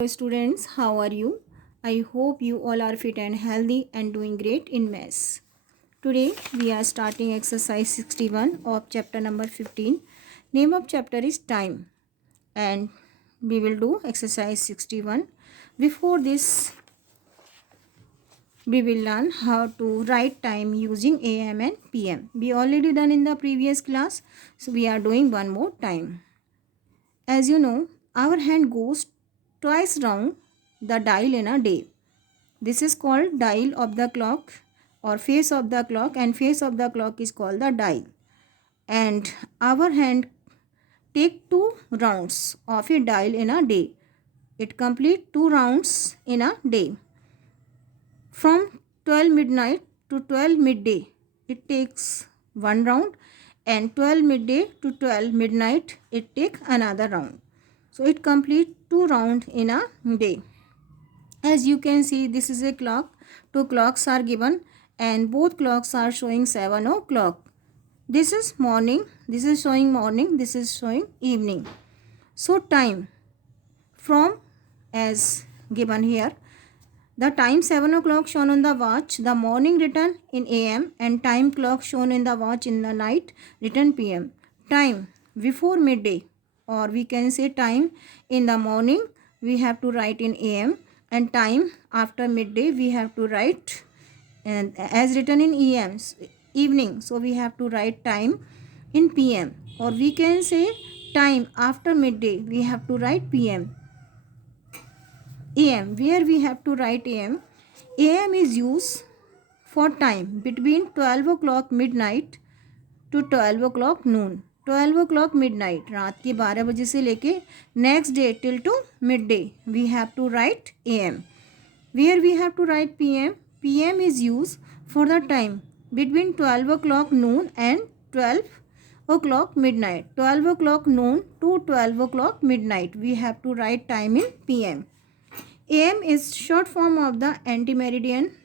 Hello students, how are you? I hope you all are fit and healthy and doing great in maths. Today we are starting exercise 61 of chapter number 15. Name of chapter is time and we will do exercise 61. Before this we will learn how to write time using AM and PM. We already done in the previous class, so we are doing one more time. As you know, our hand goes twice round the dial in a day. This is called dial of the clock or face of the clock, and face of the clock is called the dial. And our hand take two rounds of a dial in a day. It complete two rounds in a day. From 12 midnight to 12 midday, it takes one round, and 12 midday to 12 midnight, it take another round. So it complete two round in a day. As you can see, this is a clock. Two clocks are given and both clocks are showing 7 o'clock. This is morning, this is showing morning, this is showing evening. So time from as given here, the time 7 o'clock shown on the watch, the morning written in AM, and time clock shown in the watch in the night written PM. Time before midday, or we can say time in the morning, we have to write in AM, and time after midday we have to write and as written in EMs evening, so we have to write time in PM, or we can say time after midday we have to write PM. AM, where we have to write AM. AM is used for time between 12 o'clock midnight to 12 o'clock noon. 12 o'clock midnight, रात के 12 बजे से लेके next day till to midday, we have to write AM. Where we have to write PM. PM is used for the time between 12 o'clock noon and 12 o'clock midnight. 12 o'clock noon to 12 o'clock midnight, we have to write time in PM. AM is short form of the anti-meridian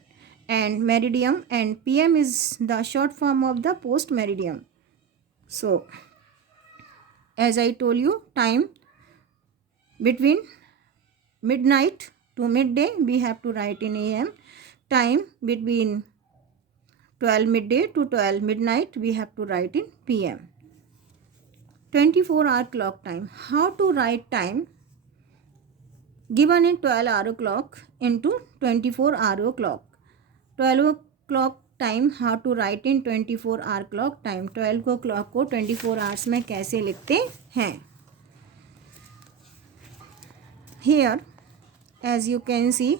and meridian, and PM is the short form of the post-meridian. So, as I told you, time between midnight to midday we have to write in AM. Time between 12 midday to 12 midnight we have to write in PM. 24-hour clock time. How to write time given in 12-hour clock into 24-hour clock. 12 o'clock time how to write in 24-hour clock time. 12 clock को 24 hours में कैसे लिखते हैं. Here as you can see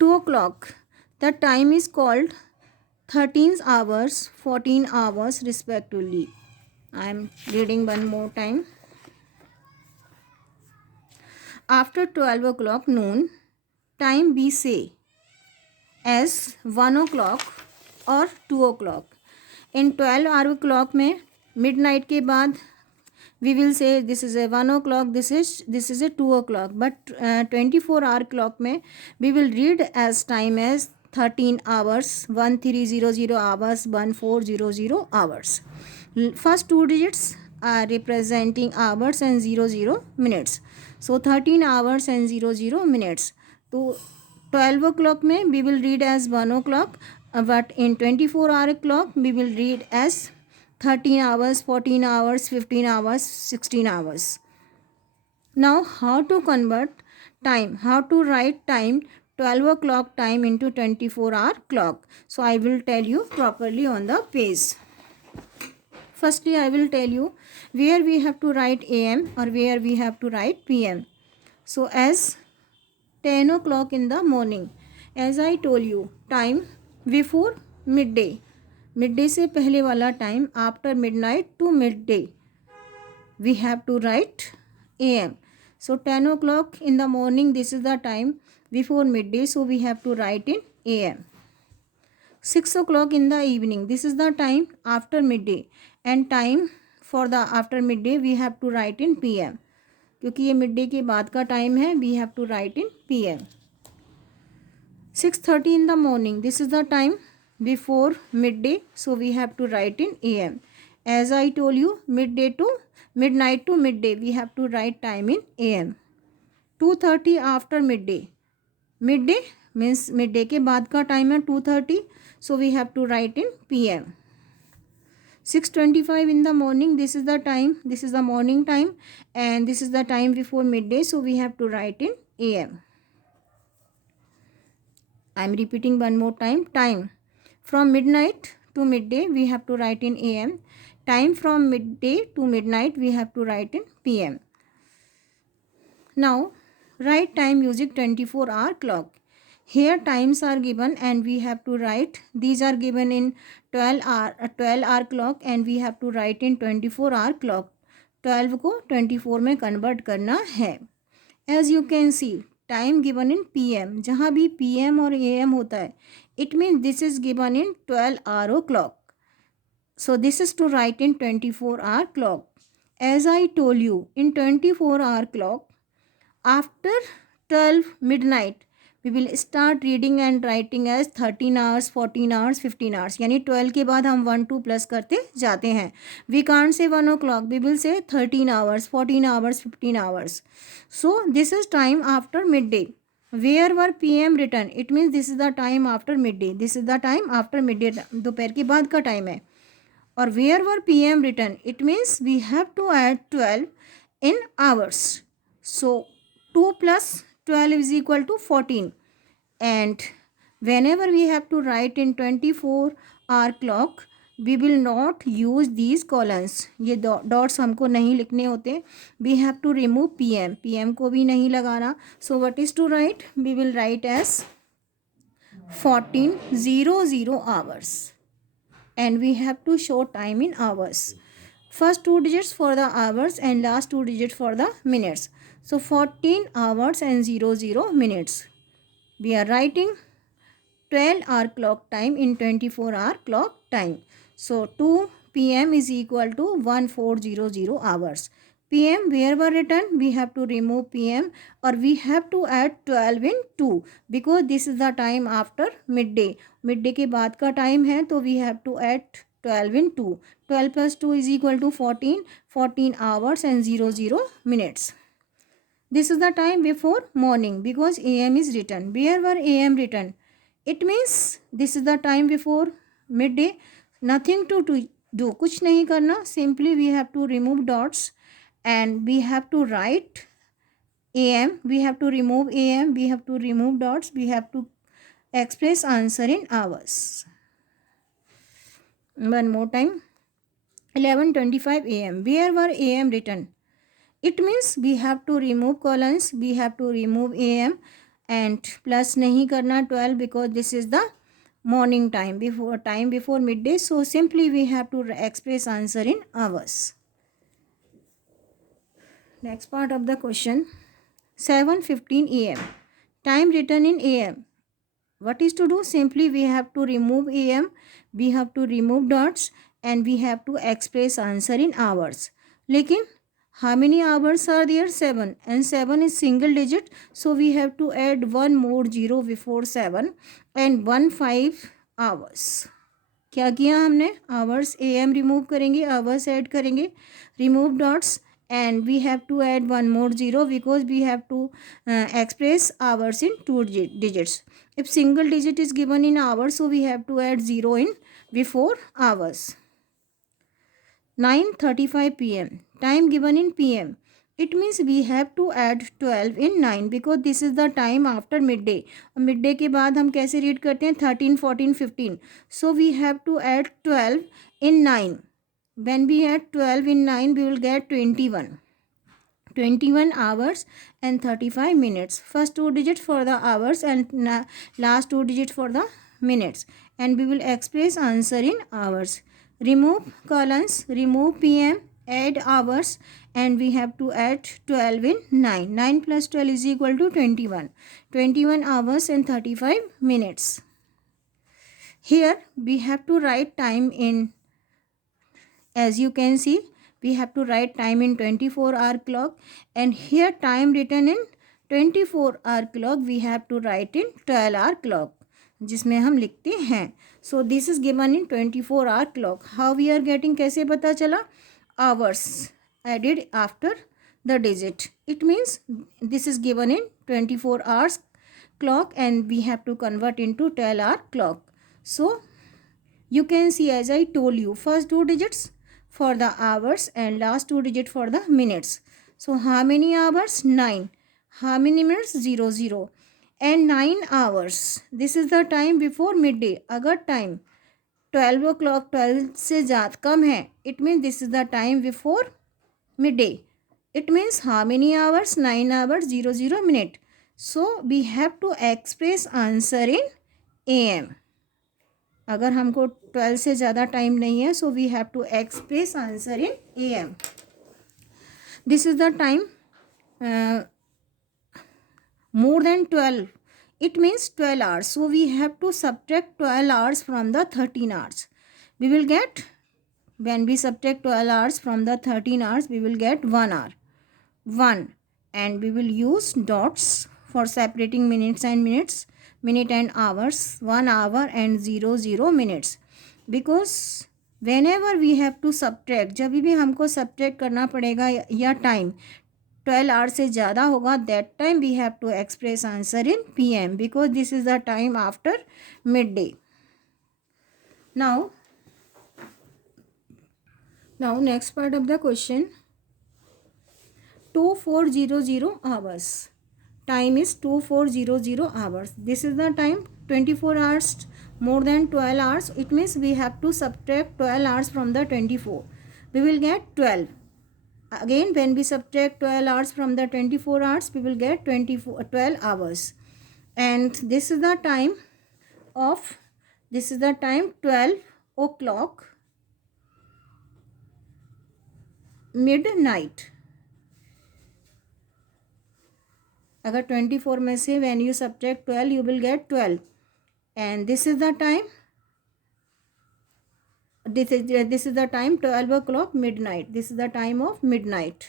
2 o'clock, the time is called 13 hours 14 hours respectively. I am reading one more time. After 12 o'clock noon, time we say as 1 o'clock और 2 o'clock. In 12-hour clock में midnight के बाद we will say this is a 1 o'clock, this is a 2 o'clock, but 24-hour clock में we will read as time as 13 hours 1300 hours 1400 hours. First two digits are representing hours and 00 minutes. So 13 hours and 00 minutes. तो 12 o'clock में we will read as 1 o'clock, but in 24-hour clock we will read as 13 hours 14 hours 15 hours 16 hours. Now how to convert time, how to write time 12 o'clock time into 24-hour clock. So I will tell you properly on the page. Firstly I will tell you where we have to write AM or where we have to write PM. So as 10 o'clock in the morning, as I told you, time before midday, midday से पहले वाला time after midnight to midday, we have to write AM. So 10 o'clock in the morning, this is the time before midday, so we have to write in AM. 6 o'clock in the evening, this is the time after midday, and time for the after midday we have to write in PM. क्योंकि ये mid day के बाद का time है, we have to write in PM. 6:30 in the morning, this is the time before midday, so we have to write in AM. As I told you, midday to midnight to midday we have to write time in AM. 2:30 after midday means midday के बाद का time है 2:30, so we have to write in PM. 6:25 in the morning, this is the time, this is the morning time, and this is the time before midday, so we have to write in AM. I am repeating one more time. Time from midnight to midday we have to write in AM. Time from midday to midnight we have to write in PM. Now write time using 24-hour clock. Here times are given and we have to write. These are given in 12-hour clock and we have to write in 24-hour clock. 12 को 24 में convert करना है. As you can see, time given in PM. जहाँ भी PM और AM होता है, it means this is given in 12-hour clock. So this is to write in 24-hour clock. As I told you, in 24-hour clock, after 12 midnight, we will start reading and writing as 13 hours, 14 hours, 15 hours. यानी 12 के बाद हम 1 2 plus करते जाते हैं. We can't say 1 o'clock. We will say 13 hours, 14 hours, 15 hours. So this is time after midday. Where were PM written? It means this is the time after midday. This is the time after midday. दोपहर के बाद का time है. और where were PM written? It means we have to add 12 in hours. So 2 plus 12 is equal to 14, and whenever we have to write in 24-hour clock, we will not use these columns. ये dots हमको नहीं लिखने होते. We have to remove PM को भी नहीं लगाना. So what is to write? We will write as 14:00 hours, and we have to show time in hours. First 2 digits for the hours and last 2 digits for the minutes. So 14 hours and 00 minutes. We are writing 12-hour clock time in 24-hour clock time. So 2 PM is equal to 1400 hours. PM where were written? We have to remove PM, or we have to add 12 in 2 because this is the time after midday. Midday के बाद का time है, तो we have to add 12 in 2. 12 plus 2 is equal to 14. 14 hours and 00 minutes. This is the time before morning because AM is written. Where were AM written? It means this is the time before midday. Nothing to do. कुछ नहीं करना. Simply we have to remove dots and we have to write AM. We have to remove AM. We have to remove dots. We have to express answer in hours. One more time. 11:25 AM. Where were AM written? It means we have to remove columns, we have to remove AM, and plus नहीं करना 12 because this is the morning time before midday. So simply we have to express answer in hours. Next part of the question. 7:15 AM. Time written in AM. What is to do? Simply we have to remove AM, we have to remove dots, and we have to express answer in hours. लेकिन how many hours are there? 7, and 7 is single digit, so we have to add one more 0 before 7 and 15 hours. क्या किया हमने? hours AM remove करेंगे, hours add करेंगे, remove dots, and we have to add one more 0 because we have to express hours in 2 digits. If single digit is given in hours, so we have to add 0 in before hours. 9:35 PM. Time given in PM. It means we have to add 12 in 9 because this is the time after midday. Midday के बाद हम कैसे read करते हैं? 13, 14, 15. So we have to add 12 in 9. When we add 12 in 9, we will get 21. 21 hours and 35 minutes. First 2 digits for the hours and last 2 digits for the minutes. And we will express answer in hours. Remove columns, remove PM, add hours, and we have to add 12 in 9. 9 plus 12 is equal to 21. 21 hours and 35 minutes. Here we have to write time in, as you can see, we have to write time in 24-hour clock, and here time written in 24-hour clock we have to write in 12-hour clock जिसमें हम लिखते हैं. So this is given in 24-hour clock. How we are getting? कैसे पता चला? Hours added after the digit. It means this is given in 24 hours clock and we have to convert into 12-hour clock. So you can see, as I told you, first two digits for the hours and last two digits for the minutes. So how many hours? 9. How many minutes? 0 0. And 9 hours. This is the time before midday. अगर time 12 o'clock 12 से ज़्यादा कम है, it means this is the time before midday. It means how many hours? 9 hours 0 0 minute. So we have to express answer in AM. अगर हमको 12 से ज़्यादा time नहीं है, so we have to express answer in AM. This is the time more than 12, it means 12 hours, so we have to subtract 12 hours from the 13 hours. We will get, when we subtract 12 hours from the 13 hours, we will get 1 hour, 1, and we will use dots for separating minutes and minutes, minute and hours, 1 hour and 0 0 minutes, because whenever we have to subtract, जब भी हमको subtract करना पड़ेगा या time 12 hours से ज़्यादा होगा, that time we have to express answer in PM, because this is the time after midday. Now next part of the question, 2400 hours. Time is 2400 hours. This is the time 24 hours more than 12 hours. It means we have to subtract 12 hours from the 24. We will get 12. Again, when we subtract 12 hours from the 24 hours, we will get 12 hours. And this is the time 12 o'clock midnight. अगर 24 में से when you subtract 12, you will get 12. And this is the time, this is the time 12 o'clock midnight. This is the time of midnight.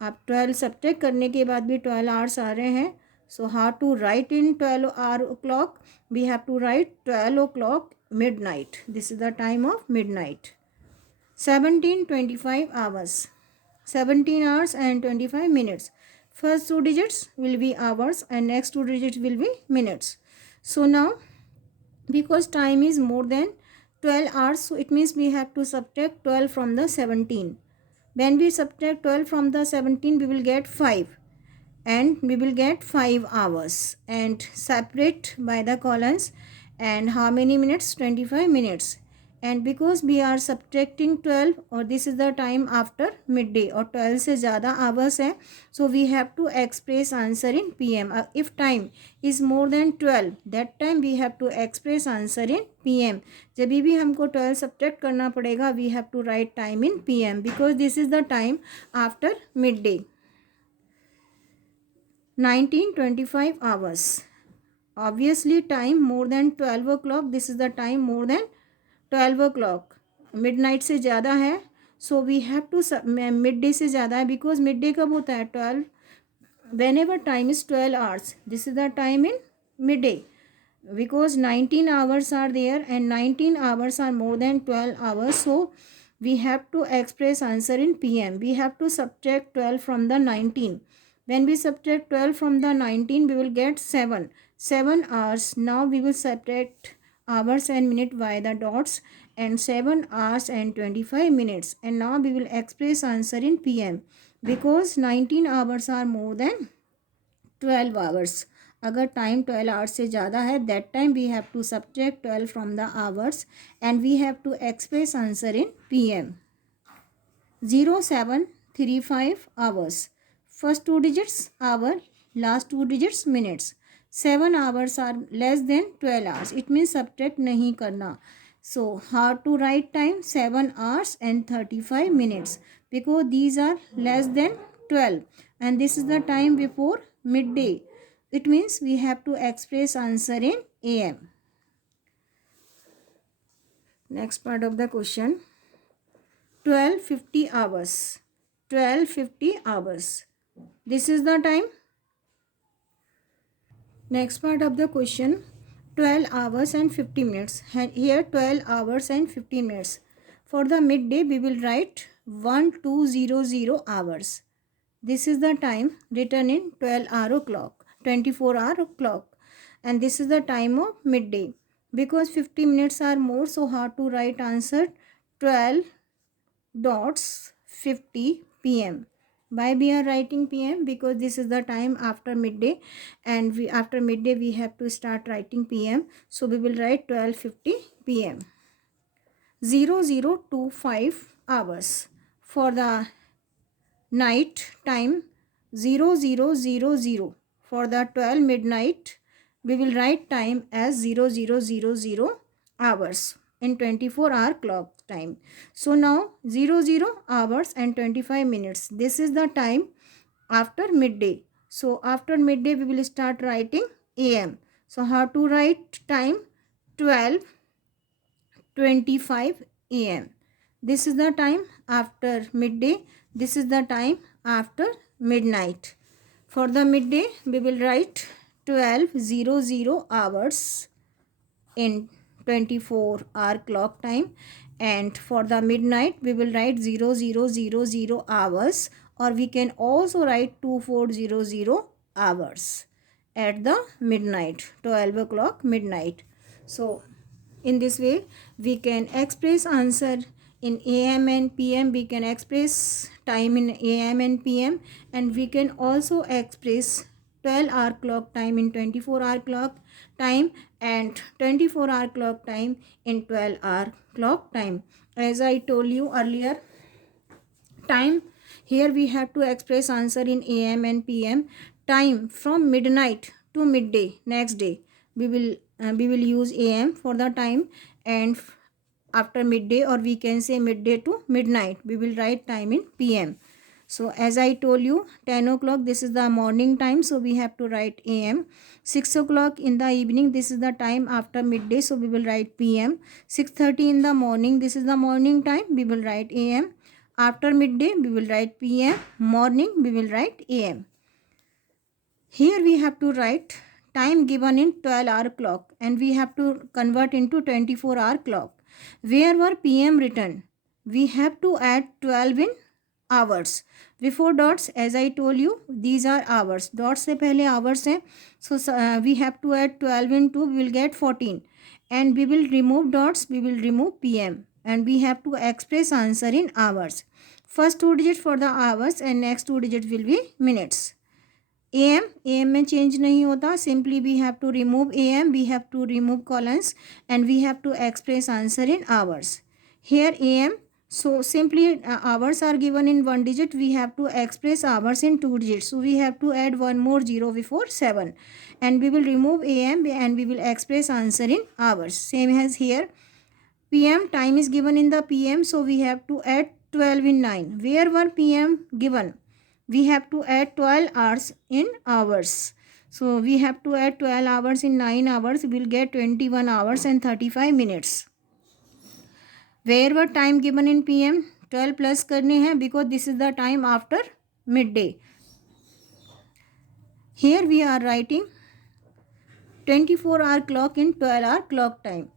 आप 12 subtract करने के बाद भी 12 hours आ रहे हैं. So how to write in 12 o'clock? We have to write 12 o'clock midnight. This is the time of midnight. 17:25 hours. 17 hours and 25 minutes. First two digits will be hours and next two digits will be minutes. So now, because time is more than 12 hours, so it means we have to subtract 12 from the 17. When we subtract 12 from the 17, we will get 5. And we will get 5 hours. And separate by the columns. And how many minutes? 25 minutes. And because we are subtracting 12, or this is the time after midday, or 12 से ज़्यादा hours है, so we have to express answer in PM. If time is more than 12, that time we have to express answer in PM. जब भी हमको 12 subtract करना पड़ेगा, we have to write time in PM, because this is the time after midday. 19:25 hours. Obviously time more than 12 o'clock. This is the time more than 12 o'clock. Midnight से ज़्यादा है, so we have to midday से ज़्यादा है, because mid day कब होता है? 12. When ever time is 12 hours, this is the time in mid day, because 19 hours are there and 19 hours are more than 12 hours, so we have to express answer in PM. We have to subtract 12 from the 19. When we subtract 12 from the 19, we will get 7 hours. Now we will subtract hours and minute by the dots, and 7 hours and 25 minutes, and now we will express answer in PM, because 19 hours are more than 12 hours. अगर time 12 hours से ज़्यादा है, that time we have to subtract 12 from the hours and we have to express answer in PM. 07:35 hours. First two digits hour, last two digits minutes. 7 hours are less than 12 hours. It means subtract नहीं करना. So how to write time? 7 hours and 35 minutes, because these are less than 12 and this is the time before midday. It means we have to express answer in AM. Next part of the question, 12:50 hours. 12:50 hours. This is the time. Next part of the question, 12 hours and 50 minutes. Here 12 hours and 50 minutes. For the midday, we will write 1200 hours. This is the time written in 12-hour clock, 24-hour clock. And this is the time of midday. Because 50 minutes are more, so how to write answer 12 dots 50 p.m. Why we are writing p.m.? Because this is the time after midday, and after midday we have to start writing p.m. So we will write 12:50 p.m. 0025 hours. For the night time, 0000. For the 12 midnight, we will write time as 0000 hours in 24-hour clock time. So now 00 hours and 25 minutes. This is the time after midday. So after midday we will start writing AM. So how to write time? 12:25 AM. This is the time after midday. This is the time after midnight. For the midday we will write 12:00 hours in 24-hour clock time, and for the midnight we will write 0000 hours, or we can also write 2400 hours at the midnight, 12 o'clock midnight. So in this way we can express answer in AM and PM. We can express time in AM and PM, and we can also express 12-hour clock time in 24-hour clock time, and 24-hour clock time in 12-hour clock time. As I told you earlier, time here we have to express answer in AM and PM. Time from midnight to midday next day we will use AM for the time, and after midday, or we can say midday to midnight, we will write time in PM. So as I told you, 10 o'clock, this is the morning time, so we have to write AM. 6 o'clock in the evening, this is the time after midday, so we will write PM. 6:30 in the morning, this is the morning time, we will write AM. After midday, we will write PM. Morning, we will write AM. Here we have to write time given in 12-hour clock, and we have to convert into 24-hour clock. Where were PM written? We have to add 12 in hours. Before dots, as I told you, these are hours. Dots से पहले hours हैं. So we have to add 12 into, we will get 14. And we will remove dots, we will remove PM. And we have to express answer in hours. First two digits for the hours and next two digits will be minutes. AM में change नहीं होता. Simply we have to remove AM, we have to remove colons, and we have to express answer in hours. Here AM, so simply hours are given in one digit, we have to express hours in two digits. So we have to add one more 0 before 7, and we will remove AM and we will express answer in hours. Same as here. PM time is given in the PM, so we have to add 12 in 9. Where were PM given? We have to add 12 hours in hours. So we have to add 12 hours in 9 hours. We will get 21 hours and 35 minutes. Where were time given in PM? 12 plus करने हैं because this is the time after midday. Here we are writing 24-hour clock in 12-hour clock time.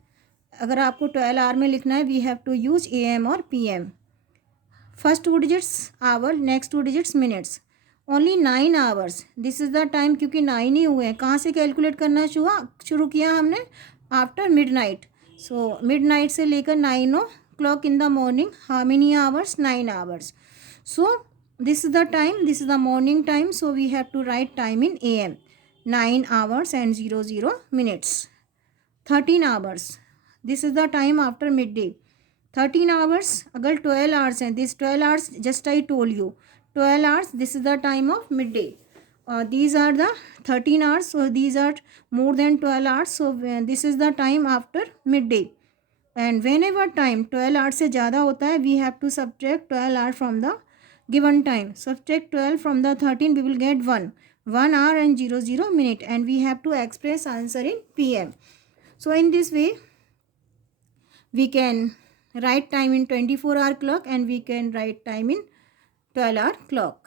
अगर आपको 12 hour में लिखना है, we have to use AM और PM. First two digits hour, next two digits minutes. Only 9 hours. This is the time, क्योंकि 9 ही हुए हैं. कहाँ से कैलकुलेट करना शुरू किया हमने? After midnight. So midnight से लेकर 9 o'clock in the morning. How many hours? 9 hours. So this is the time. This is the morning time. So we have to write time in AM. 9 hours and 00 minutes. 13 hours. This is the time after midday. 13 hours, अगर 12 hours हैं, this 12 hours just I told you, 12 hours, this is the time of midday. These are the 13 hours, so these are more than 12 hours, so this is the time after midday. And whenever time 12 hours से ज़्यादा होता है, we have to subtract 12 hours from the given time. Subtract 12 from the 13, we will get 1 hour and 00 minute, and we have to express answer in PM. So in this way, we can write time in 24-hour clock, and we can write time in 12-hour clock.